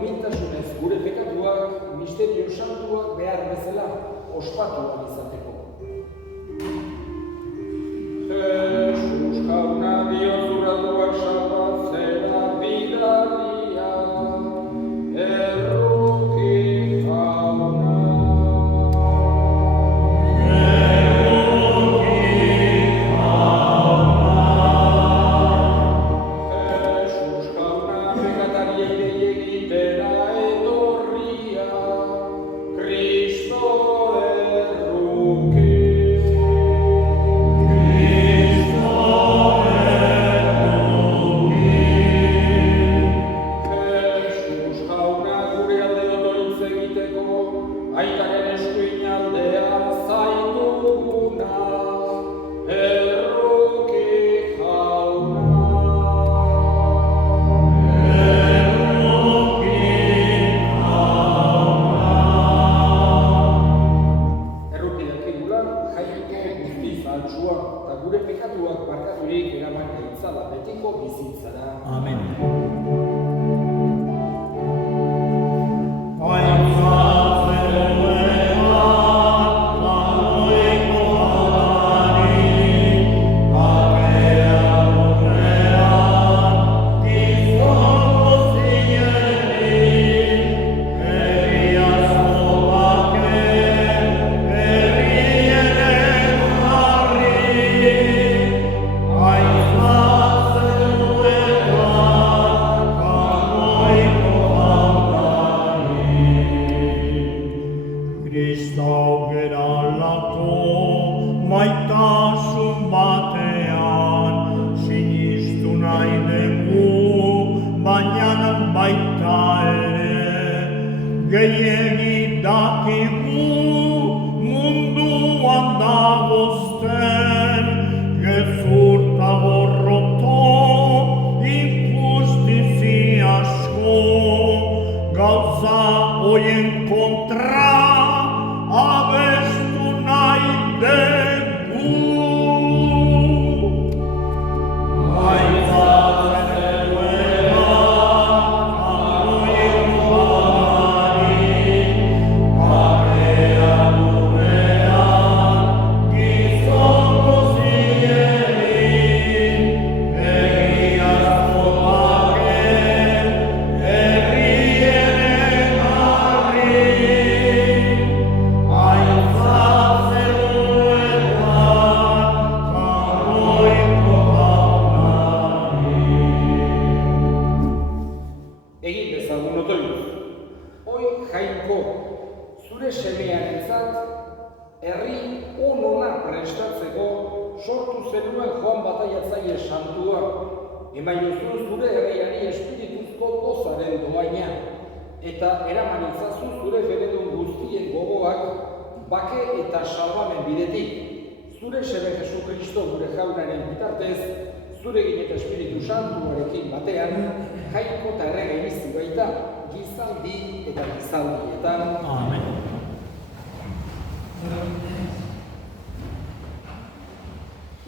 umiltasunez gure pekatuak misterio santuak behar bezala ospatu izateko. Jesus jauna diozuratuak salbatzera bidalia, erruki jauna.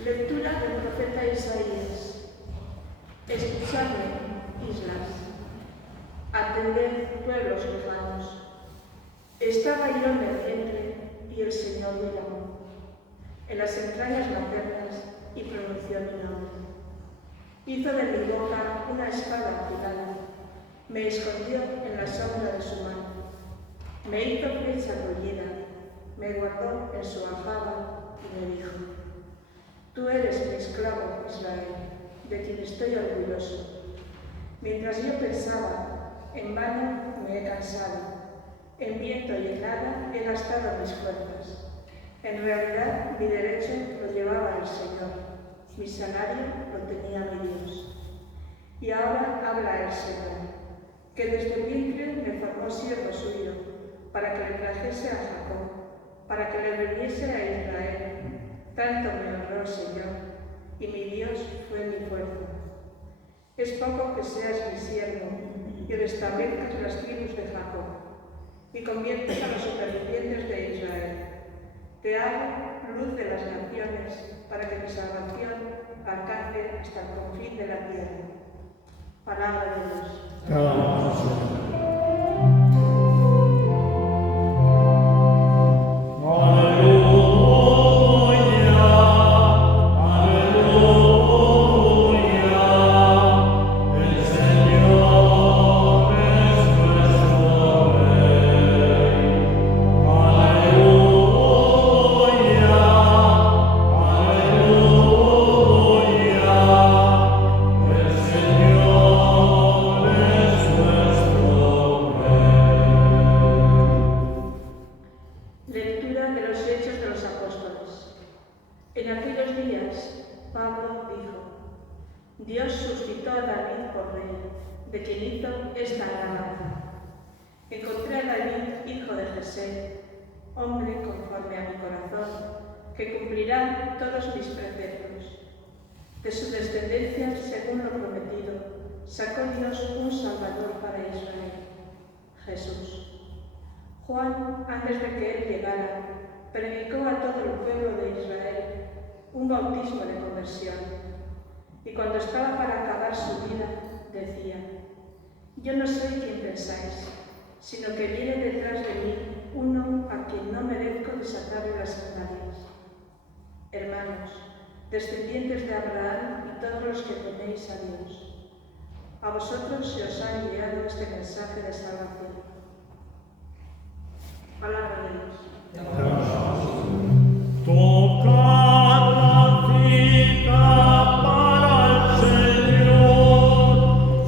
Lectura del profeta Isaías. Escuchadme, islas. Atended, pueblos lejanos. Estaba yo en el vientre y el Señor me llamó. En las entrañas maternas y pronunció mi nombre. Hizo de mi boca una espada afilada. Me escondió en la sombra de su mano. Me hizo flecha bruñida. Me guardó en su aljaba y me dijo: Tú eres mi esclavo, Israel, de quien estoy orgulloso. Mientras yo pensaba, en vano me he cansado, en viento y en nada he gastado mis fuerzas. En realidad, mi derecho lo llevaba el Señor, mi salario lo tenía mi Dios. Y ahora habla el Señor, que desde el vientre me formó siervo suyo, para que le trajese a Jacob, para que le reuniese a Israel. Tanto me honró el Señor, y mi Dios fue mi fuerza. Es poco que seas mi siervo, y restablezcas las tribus de Jacob, y conviertes a los supervivientes de Israel. Te hago luz de las naciones, para que mi salvación alcance hasta el confín de la tierra. Palabra de Dios. José, hombre conforme a mi corazón, que cumplirá todos mis preceptos. De su descendencia, según lo prometido, sacó Dios un Salvador para Israel, Jesús. Juan, antes de que él llegara, predicó a todo el pueblo de Israel un bautismo de conversión. Y cuando estaba para acabar su vida, decía: yo no soy quien pensáis, sino que viene detrás de mí uno a quien no merezco desatarle las sandalias. Hermanos, descendientes de Abraham y todos los que teméis a Dios, a vosotros se os ha enviado este mensaje de salvación. Palabra de Dios. Tocad la cita para el Señor,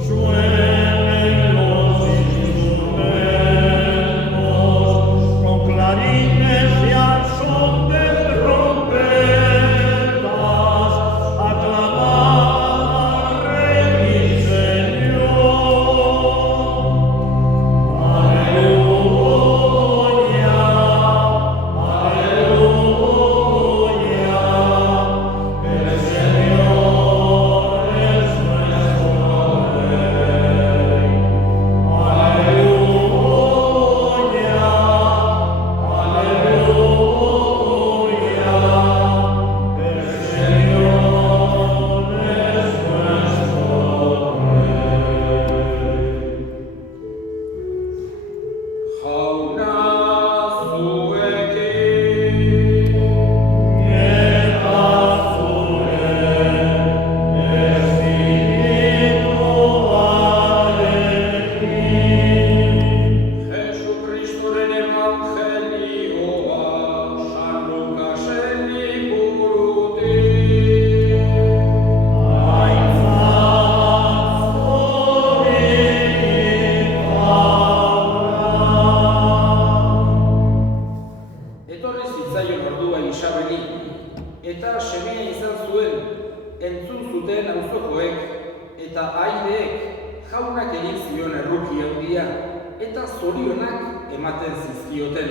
suenen los instrumentos, con clarines y al son de trompetas, aclamad al Rey y Señor. Eta semea izan zuen, entzun zuten auzokoek, eta aideek jaunak egin zion erruki handia, eta zorionak ematen zizkioten.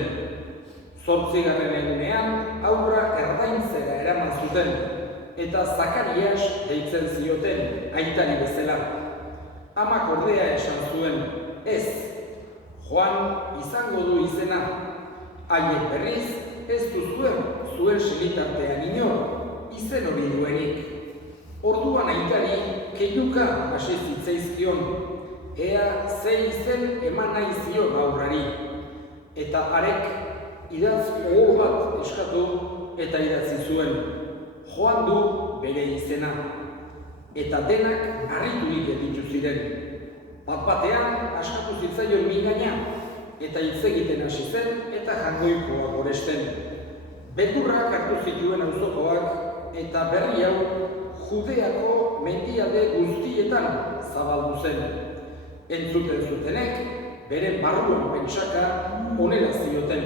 8. egunean aurra erdaintzera eraman zuten, eta Zakarias deitzen zioten aitari bezala. Amak ordea esan zuen, ez, Joan izango du izena, haiek berriz ez duzuen zuen senitartean inor, izen hori duenik. Orduan aitari keinuka hasi zitzaizkion, ea ze izen eman nahi zion aurrari. Eta harek idatz gogor bat eskatu eta idatzi zuen, Joan du bere izena. Eta denak harriturik gelditu ziren. Bat-batean askatu zitzaion mingaina, eta hitz egiten hasi zen eta jangoikoa goresten. Beldurrak hartu zituen auzokoak eta berri hau Judeako mendialde guztietan zabaldu zen. Entzuten zutenek beren barruan pentsaka honela zioten.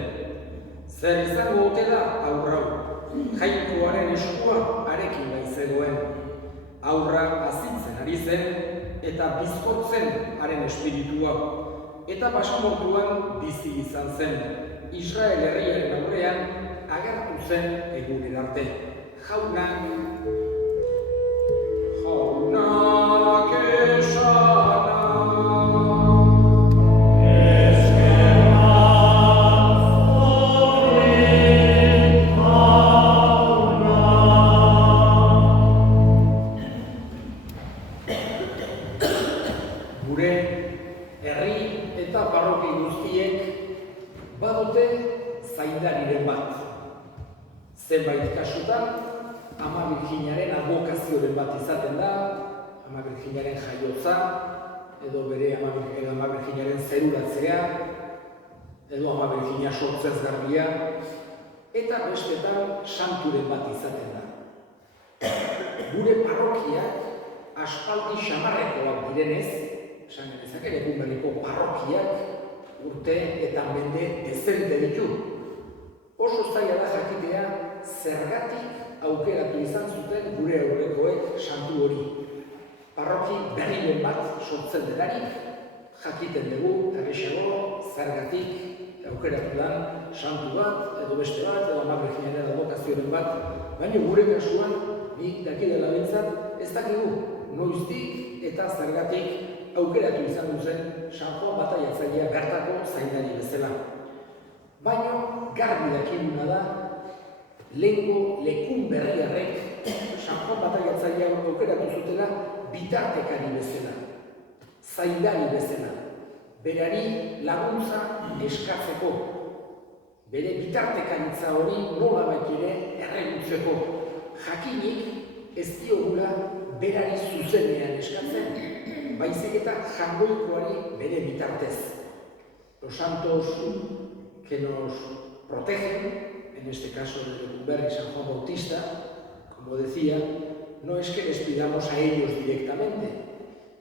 Zer izango ote da aurra hau? Jainkoaren eskua harekin baizegoen. Aurra azitzen ari zen eta bizkotzen haren espiritua. Eta basamortuan bizi izan zen. Israel herriaren aurrean agertu zen egunen arte. Jaunak esana. Gure herri eta parroki guztiek badute zaindariren bat. Zenbait kasutan, Ama Birjinaren abokazioren bat izaten da, Ama Birjinaren jaiotza, edo bere Ama Birjinaren zeruratzea, edo Ama Birjina sortzez garbia, eta bestetan santuren bat izaten da. Gure parrokiak aspaldi xamarrekoak direnez, esan genezak ere berriko parrokiak urte eta mende dezente ditu. Oso zaila da jakitea zergatik aukeratu izan zuten gure aurrekoek santu hori. Parroki berriren bat sortzen delarik, jakiten dugu errexago zergatik aukeratu da santu bat, edo beste bat, edo Ama Virginaren advokazioaren bat, baina gure kasuan, nik dakidala behintzat, ez dakigu noiztik eta zergatik aukeratu izan duzen San Juan Bataiatzailea bertako zaindari bezala. Baina garbi dakiguna da, lehengo lekun berriarrek San Juan Bataiatzailea aukeratu zutela bitartekari bezala, zaindari bezala, berari laguntza eskatzeko, bere bitartekaritza hori nolabait ere erregutzeko, jakinik ez diogula berari zuzenean eskatzen, baizik eta jangoikoari bere bitartez. Los santos que nos protegen, en este caso de Lecumberri y San Juan Bautista, como decía, no es que les pidamos a ellos directamente,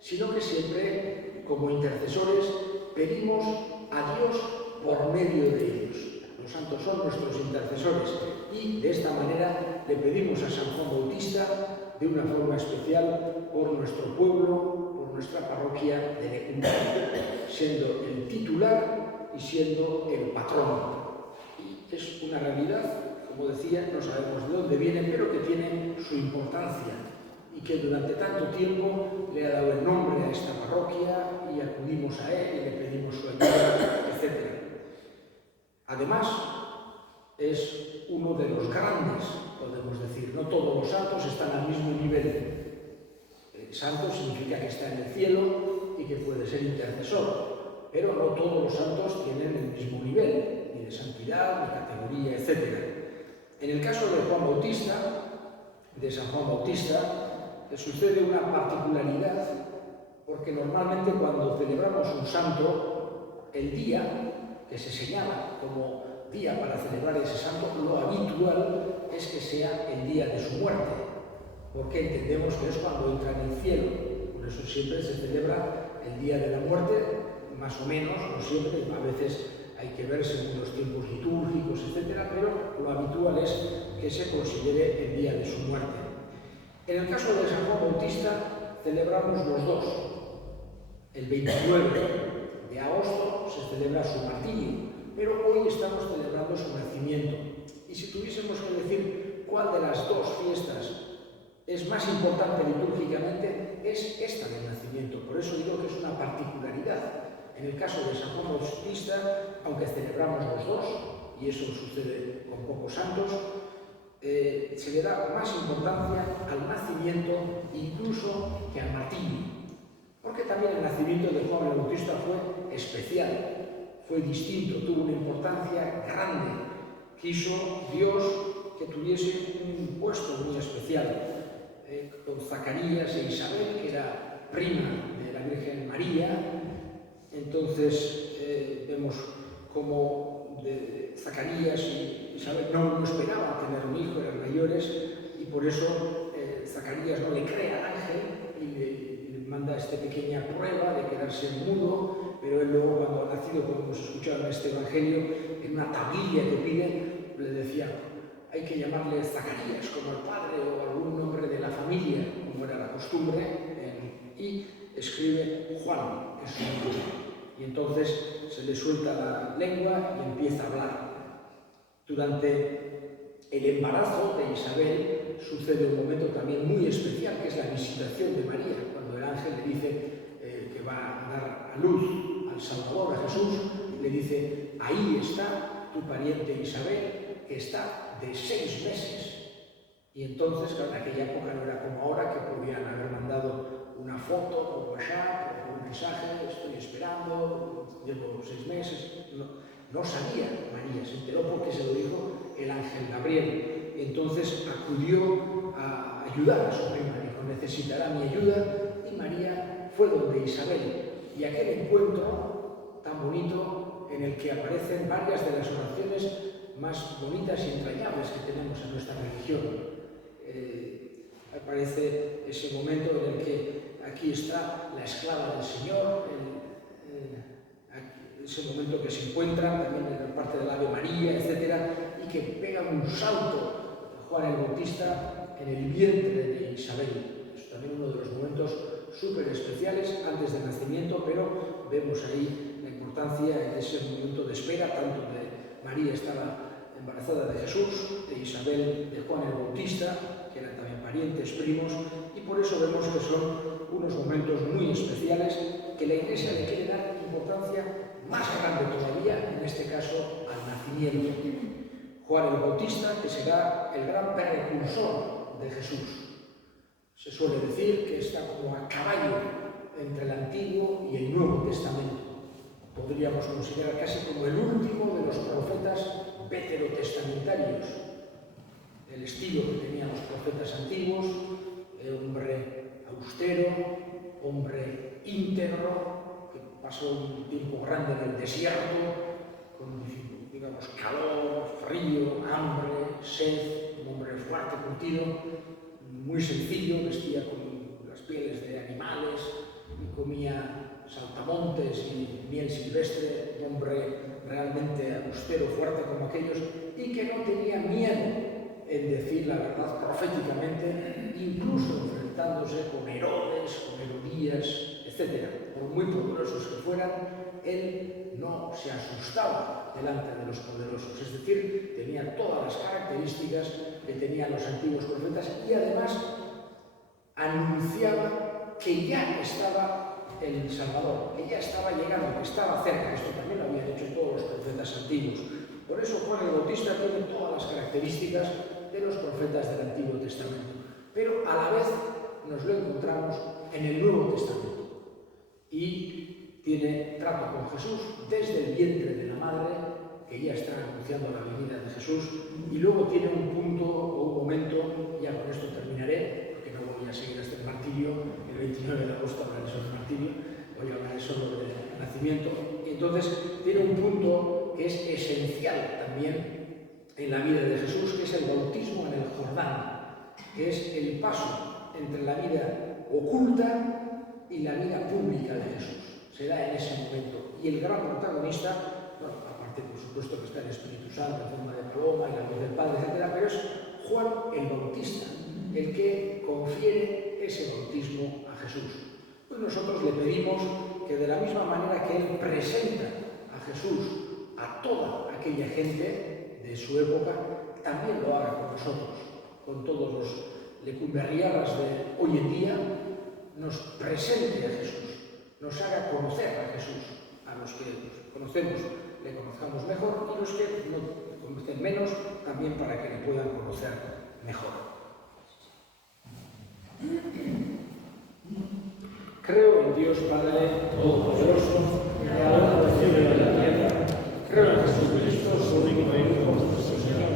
sino que siempre, como intercesores, pedimos a Dios por medio de ellos. Los santos son nuestros intercesores y de esta manera le pedimos a San Juan Bautista de una forma especial por nuestro pueblo, por nuestra parroquia de Lecumberri, siendo el titular y siendo el patrón. Y es una realidad, como decía, no sabemos de dónde viene, pero que tiene su importancia y que durante tanto tiempo le ha dado el nombre a esta parroquia y acudimos a él y le pedimos su ayuda, etc. Además, es uno de los grandes, podemos decir, no todos los santos están al mismo nivel. Santo significa que está en el cielo y que puede ser intercesor, pero no todos los santos tienen el mismo nivel, ni de santidad, ni categoría, etc. En el caso de Juan Bautista, de San Juan Bautista, sucede una particularidad, porque normalmente cuando celebramos un santo, el día que se señala como día para celebrar ese santo, lo habitual es que sea el día de su muerte, porque entendemos que es cuando entra en el cielo. Por eso siempre se celebra el día de la muerte, más o menos, no siempre, a veces hay que ver según los tiempos litúrgicos, etc., pero lo habitual es que se considere el día de su muerte. En el caso de San Juan Bautista celebramos los dos. El 29 de agosto se celebra su martirio, pero hoy estamos celebrando su nacimiento. Y si tuviésemos que decir cuál de las dos fiestas es más importante litúrgicamente, es esta del nacimiento. Por eso digo que es una particularidad. En el caso de San Juan Bautista, aunque celebramos los dos, y eso sucede con pocos santos, se le da más importancia al nacimiento incluso que al martirio. Porque también el nacimiento de Juan el Bautista fue especial, fue distinto, tuvo una importancia grande. Quiso Dios que tuviese un puesto muy especial. Con Zacarías e Isabel, que era prima de la Virgen María. Entonces vemos como Zacarías y Isabel no esperaban tener un hijo, eran mayores, y por eso Zacarías no le cree al ángel y le manda esta pequeña prueba de quedarse mudo, pero él luego, cuando ha nacido, como hemos escuchado en este evangelio, en una tablilla que pide, le decía: hay que llamarle Zacarías, como el padre o algún nombre de la familia, como era la costumbre, y escribe Juan, que es su nombre. Y entonces se le suelta la lengua y empieza a hablar. Durante el embarazo de Isabel sucede un momento también muy especial, que es la visitación de María, cuando el ángel le dice que va a dar a luz al Salvador, a Jesús, y le dice: ahí está tu pariente Isabel, que está de 6 meses. Y entonces, claro, en aquella época no era como ahora, que podían haber mandado una foto por WhatsApp, o un mensaje: estoy esperando, llevo 6 meses. No sabía María, se enteró porque se lo dijo el ángel Gabriel. Y entonces acudió a ayudar a su prima, dijo: necesitará mi ayuda. Y María fue donde Isabel. Y aquel encuentro tan bonito, en el que aparecen varias de las oraciones más bonitas y entrañables que tenemos en nuestra religión. Aparece ese momento en el que aquí está la esclava del Señor, ese momento que se encuentran también en la parte del Ave María, etc., y que pega un salto Juan el Bautista en el vientre de Isabel. Es también uno de los momentos súper especiales antes del nacimiento, pero vemos ahí la importancia importancia en ese momento de espera, tanto de María estaba embarazada de Jesús, de Isabel, de Juan el Bautista, que eran también parientes, primos, y por eso vemos que son unos momentos muy especiales que la Iglesia le quiere dar importancia más grande todavía, en este caso, al nacimiento. Juan el Bautista, que será el gran precursor de Jesús. Se suele decir que está como a caballo entre el Antiguo y el Nuevo Testamento. Podríamos considerar casi como el último de los profetas veterotestamentarios, del estilo que tenían los profetas antiguos, hombre austero, hombre íntegro, que pasó un tiempo grande en el desierto, con, digamos, calor, frío, hambre, sed, un hombre fuerte, curtido, muy sencillo, vestía con las pieles de animales y comía saltamontes y miel silvestre, un hombre realmente austero, fuerte como aquellos, y que no tenía miedo en decir la verdad proféticamente, incluso enfrentándose con Herodes, con Herodías, etc. Por muy poderosos que fueran, él no se asustaba delante de los poderosos, es decir, tenía todas las características que tenían los antiguos profetas y además anunciaba que ya estaba el Salvador, que ya estaba llegando, que estaba cerca. Esto también lo habían hecho todos los profetas antiguos. Por eso Juan el Bautista tiene todas las características de los profetas del Antiguo Testamento, pero a la vez nos lo encontramos en el Nuevo Testamento y tiene trato con Jesús desde el vientre de la madre, que ya está anunciando la venida de Jesús, y luego tiene un punto o un momento, ya con esto terminaré, porque no voy a seguir hasta el martirio, el 29 de agosto hablaré sobre el martirio, hoy hablaré solo del nacimiento, y entonces tiene un punto que es esencial también en la vida de Jesús, que es el bautismo en el Jordán, que es el paso entre la vida oculta y la vida pública de Jesús. Se da en ese momento. Y el gran protagonista, bueno, aparte por supuesto que está el Espíritu Santo en forma de paloma y la voz del Padre, etc., pero es Juan el Bautista el que confiere ese bautismo a Jesús. Pues nosotros le pedimos que de la misma manera que él presenta a Jesús a toda aquella gente de su época, también lo haga con nosotros, con todos los lecumberriadas de hoy en día, nos presente a Jesús, nos haga conocer a Jesús, a los que conocemos le conozcamos mejor y los que no conocen menos, también para que le puedan conocer mejor. Creo en Dios Padre Todopoderoso, Creador del cielo y de la tierra. Creo en Jesucristo, su único Hijo, nuestro Señor,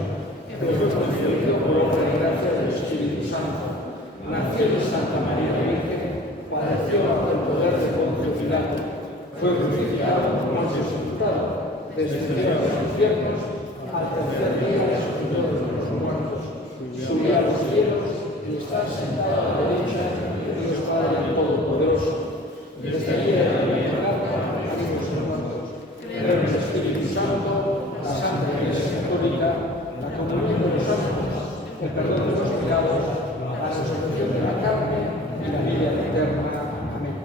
que fue concebido por obra y gracia del Espíritu Santo. Nació de Santa María Virgen, padeció bajo el poder de Poncio Pilato, fue crucificado, muerto y sepultado, descendió a los infiernos, al tercer día resucitó de los muertos, subió a los cielos y está sentado a la derecha de Dios Padre Todopoderoso. Desde allí a la vida a vivos y muertos. Creo en el Espíritu Santo, la Santa Iglesia Católica, la comunión de los santos, el perdón de los pecados, la resurrección de la carne y la vida eterna. Amén.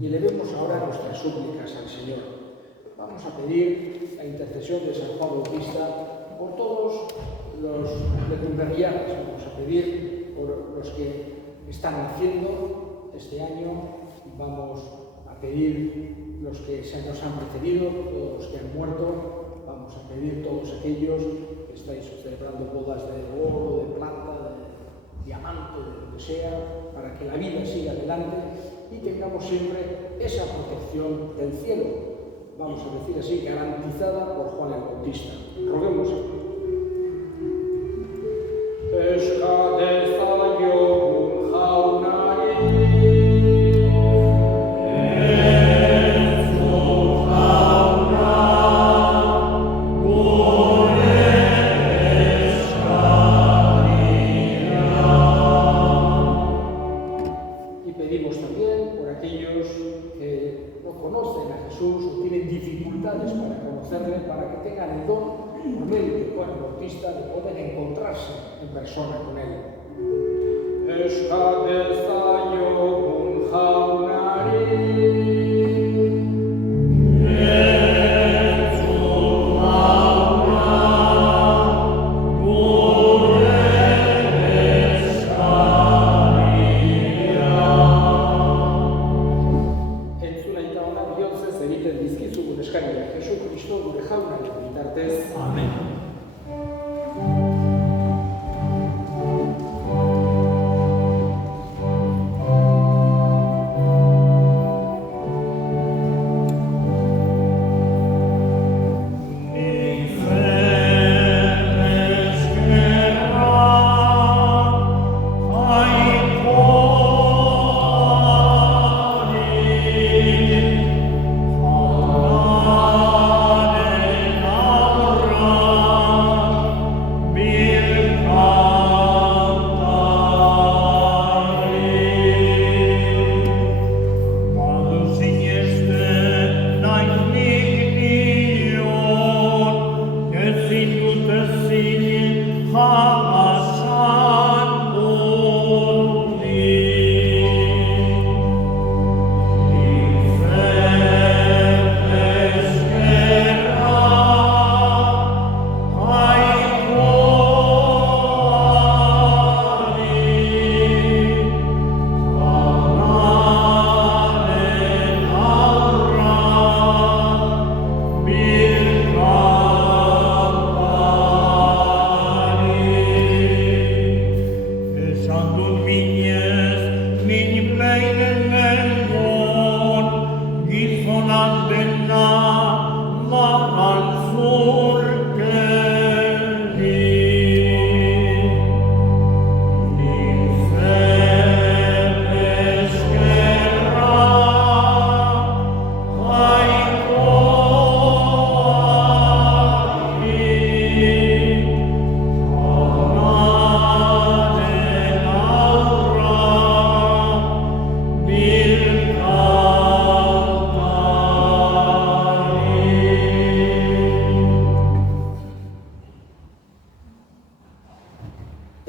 Y elevemos ahora nuestras súplicas al Señor. Vamos a pedir la intercesión de San Juan Bautista por todos los lecumberrianos. Vamos a pedir por los que están naciendo este año. Vamos a pedir los que se nos han precedido, todos los que han muerto. Vamos a pedir todos aquellos que estáis celebrando bodas de oro, de plata, de diamante, de lo que sea, para que la vida siga adelante y tengamos siempre esa protección del cielo. Vamos a decir así, garantizada por Juan el Bautista. Roguemos a Dios. Y pedimos también por aquellos que no conocen a Jesús o tienen dificultades para conocerle, para que tengan el don, por medio de Juan el Bautista, de poder encontrarse en persona con él. Eskadeza jogun jaunari Jesu Kristo gure jaunaren bitartez. Amen.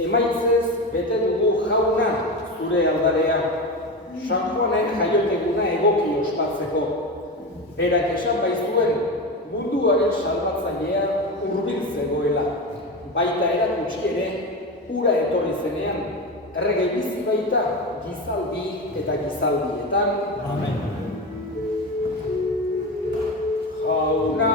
Emaitzez bete dugu jauna zure aldarea, San Juanen jaioteguna egoki ospatzeko. Berak esan baizuen munduaren salbatzailea hurbil zegoela. Baita erakutsi ere, ura etorri zenean, errege bizi baita gizaldi eta gizaldietan. Amen. Jauna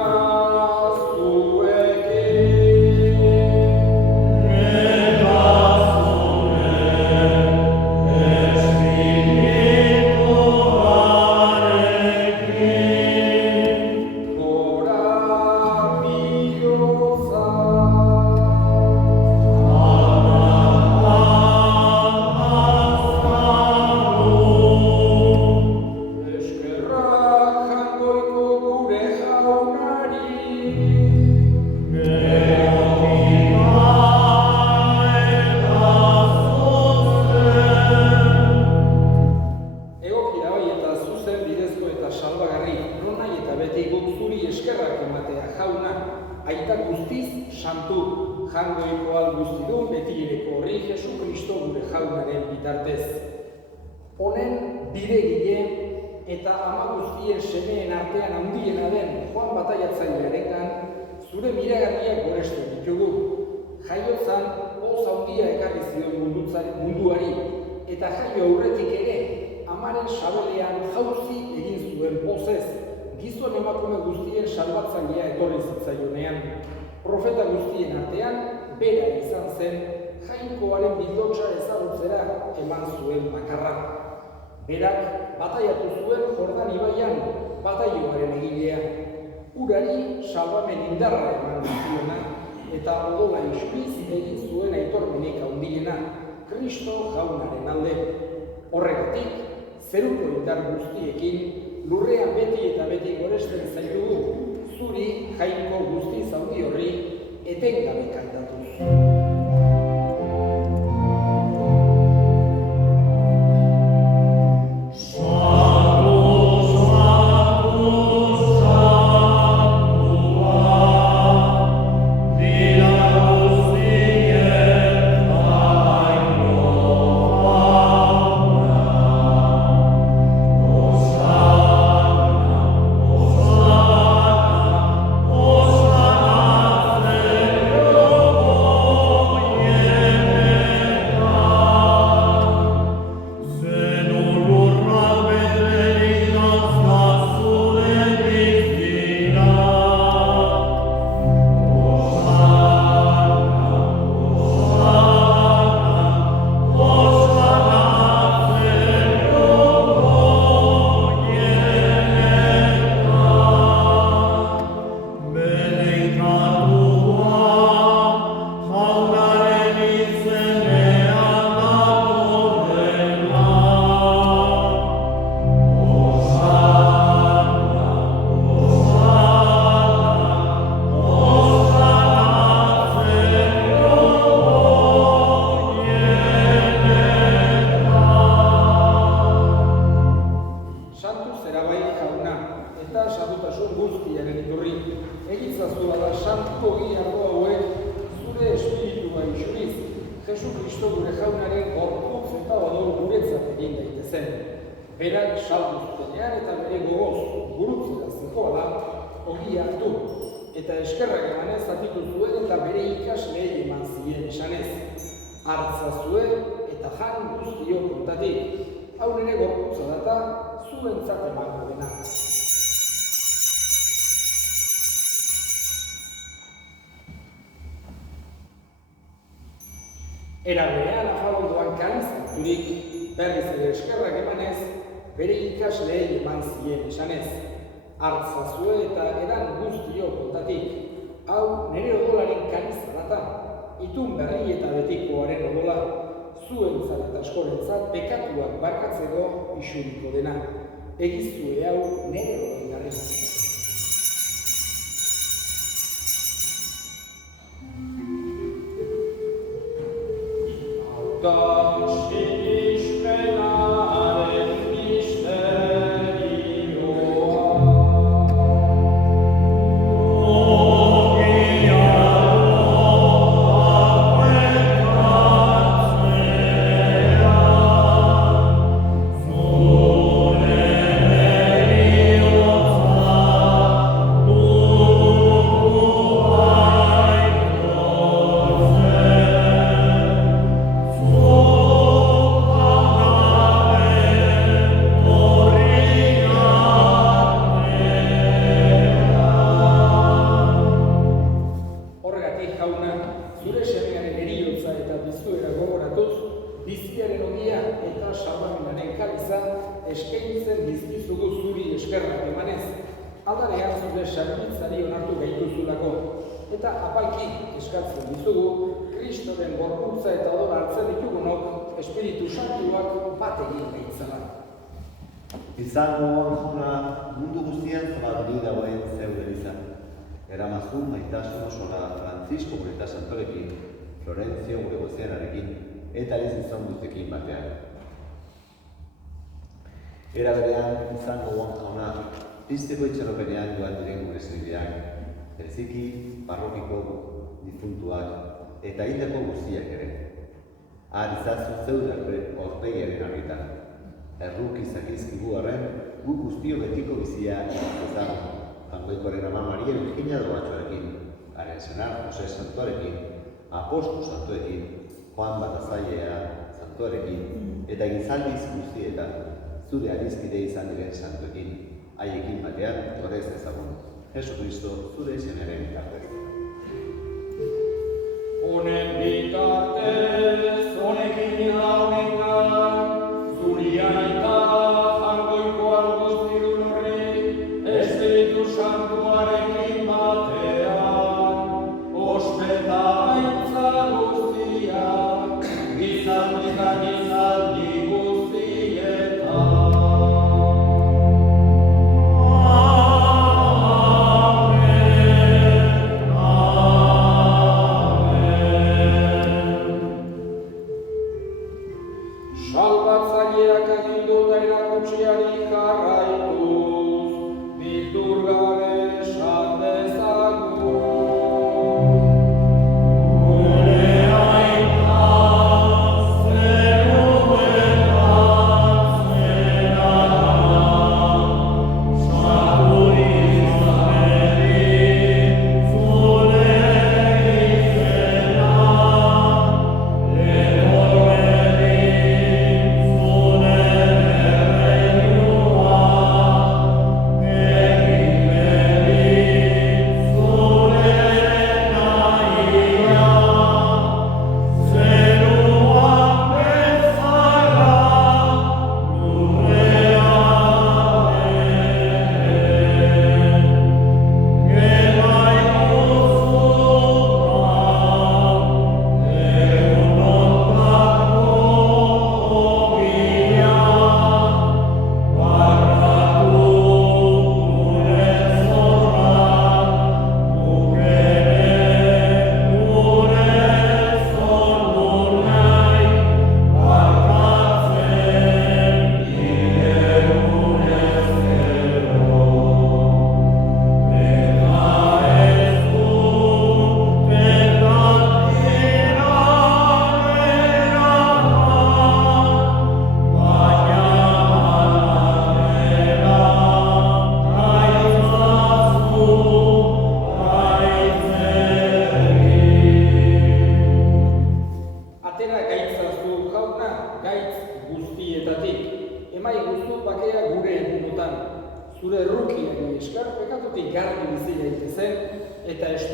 Honen bidegile eta ama guztien semeen artean handiena den Juan Bataiatzailearengan zure miragarriak goresten ditugu. Jaiotzan poz handia ekarri zion munduari eta jaio aurretik ere amaren sabelean jauzi egin zuen pozez, gizon emakume guztien salbatzailea etorri zitzaionean. Profeta guztien artean bera izan zen Jainkoaren bildotsa ezagutzera eman zuen bakarra. Berak bataiatu zuen Jordan ibaian bataioaren egilea. Urari salbamen indarra eman ziona eta odola isuriz egin zuen aitormenik handiena, Kristo jaunaren alde. Horregatik, zeruko indar guztiekin lurrean beti eta beti goresten zaitugu, zuri Jainko guztiz handi horri etengabe kantatuz. ezazula da santu ogiako hauek zure espiritua isuriz, Jesu Kristo gure jaunaren gorputz eta odol guretzat egin daitezen. Berak saldu zutenean eta bere gogoz gurutzera zikoala ogia hartu, eta eskerrak emanez zatitu zuen eta bere ikasleei eman zien esanez. Hartzazue eta jan guztio kontatik, hau nire gorputza data zuentzat emango dena. Era berean afalondoan kalizaturik berriz ere eskerrak emanez, bere ikasleei eman zien esanez. Hartzazue eta edan guztio kontatik, hau nire odolaren kaliza data, itun berri eta betikoaren odola, zuentzat eta askorentzat bekatuak barkatzeko isuriko dena. Egizue hau nire odoigarri. Eta apalki eskatzen dizugu, Kristoren gorputza eta odol hartzen ditugunok Espiritu Santuak bat egin gaitzala. Izango jauna mundu guztian zabaldu dagoen zeuden izan. Eramazu maitasun osora Francisco gure eta Santorekin, Florentzio gure gozeanarekin, eta ez izan guztekin batean. Era berean izango jauna, pizteko itxaropenean joan diren gure zerideak, bereziki parrokiko difuntuak eta hildako guztiak ere. Har izazu zeudakre ortegiaren argitan. Erruk izakizkigu arren, gu guztio betiko bizia izan. Jangoikoren ama Maria Virginia Dobatxoarekin, haren senar Jose Santuarekin, Apostu Santuekin, Juan Batazailea Santuarekin, eta gizaldiz guztietan, zure arizkide izan diren Santuekin, haiekin batean gorez ezagun. Jesucristo, zure izenaren bitartez. Honen bitartez, honekin honengan, zuria eta jangoikoan guztidun horri, Espiritu Santuarekin batean, ospeta aintza guztiak, gizaldi eta gizaldi guztietan.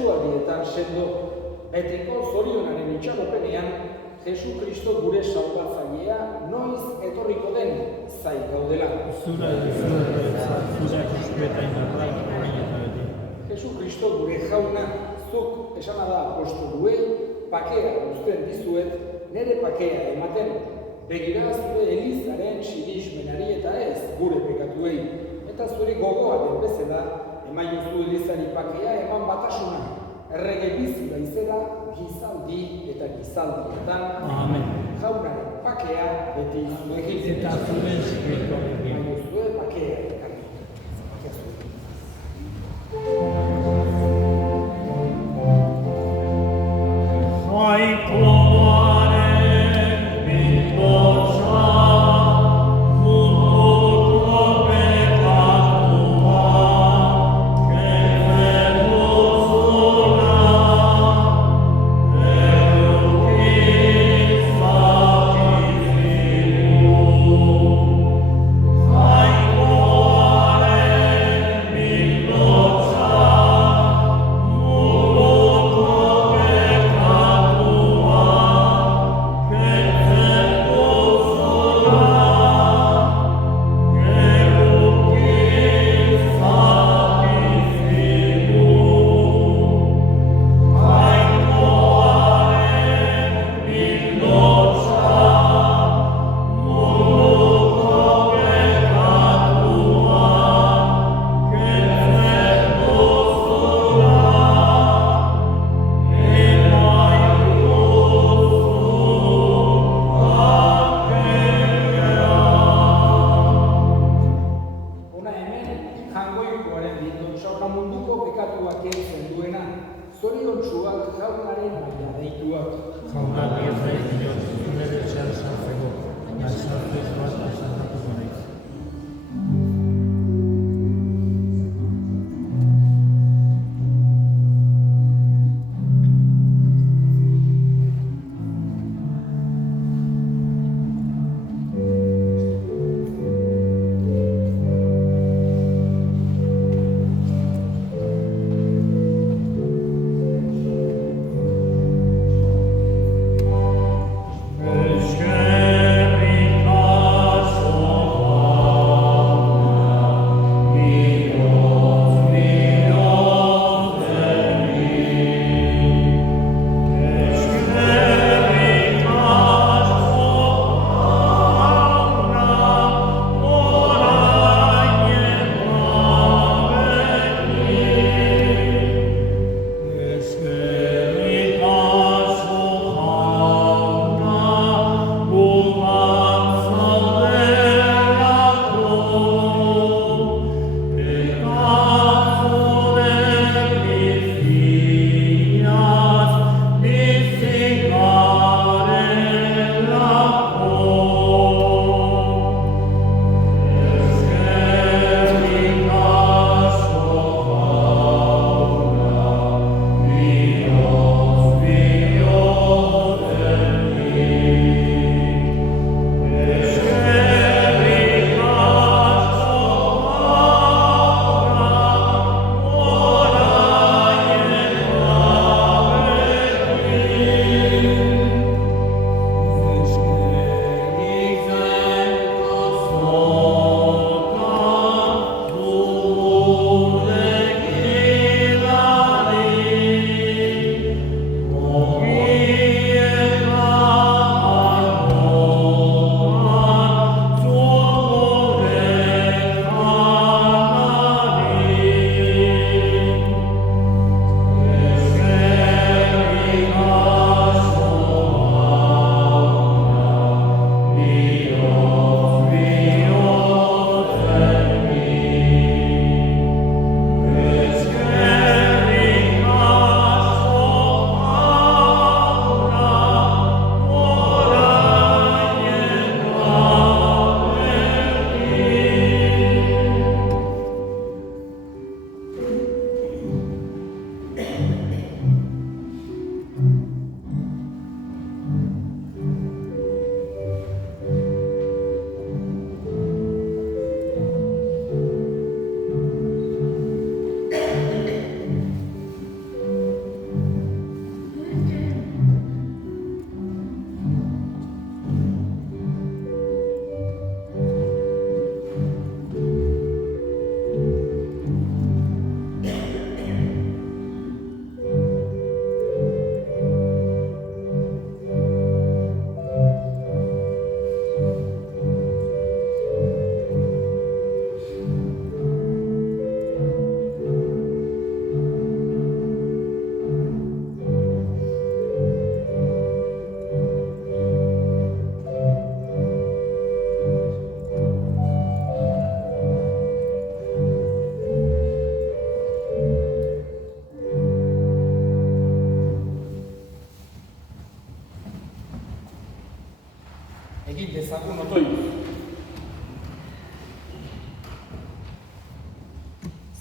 sensualietan sendo, betiko zorionaren itxaropenean, Jesu Kristo gure salbatzailea noiz etorriko den zai gaudela. Zura ikuspeta indarra, orain eta beti. Jesu Kristo gure jauna, zuk esana da apostoluei, pakea uzten dizuet, nere pakea ematen, begira zure Elizaren sinismenari eta ez gure pekatuei, eta zure gogoa den bezala, eman jozu Elizari pakea eman batasuna, errege bizi daizela, gizaldi eta gizaldietan. Amen. Jaunaren pakea beti zuekin. Eta zuen espirituarekin. Eman jozue pakea ekarri. Zoriontsuak jaunaren maila deituak. Jauna bierra inion, zure betxean sartzeko, da sartzez bat azalatuko naiz. Eskerrik asko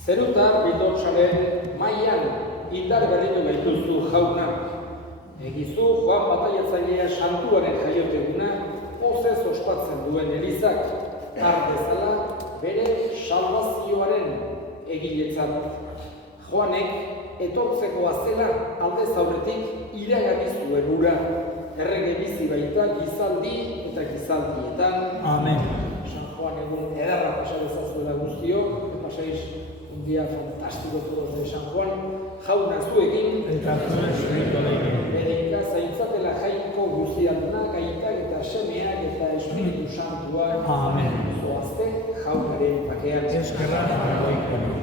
Zeruta bildotxaren mailan indar berritu gaituzu jauna. Egizu Joan Bataiatzailea santuaren jaioteguna pozez ospatzen duen elizak har dezala bere salbazioaren egiletzat. Joanek etortzekoa zela aldez aurretik iragarri zuen hura. Errege bizi baita gizaldi eta gizaldietan. Amen. San Juan egun ederra pasa dezazuela guztiok, pasáis un día fantástico todos de San Juan. Jauna zuekin, Eta zuen zurikolekin. Bereika zaintzatela jainko guztialdunak, aitak eta semeak eta Espiritu Santuak. Amen. Zoazte jaunaren bakean. Eskerrak dagoikona.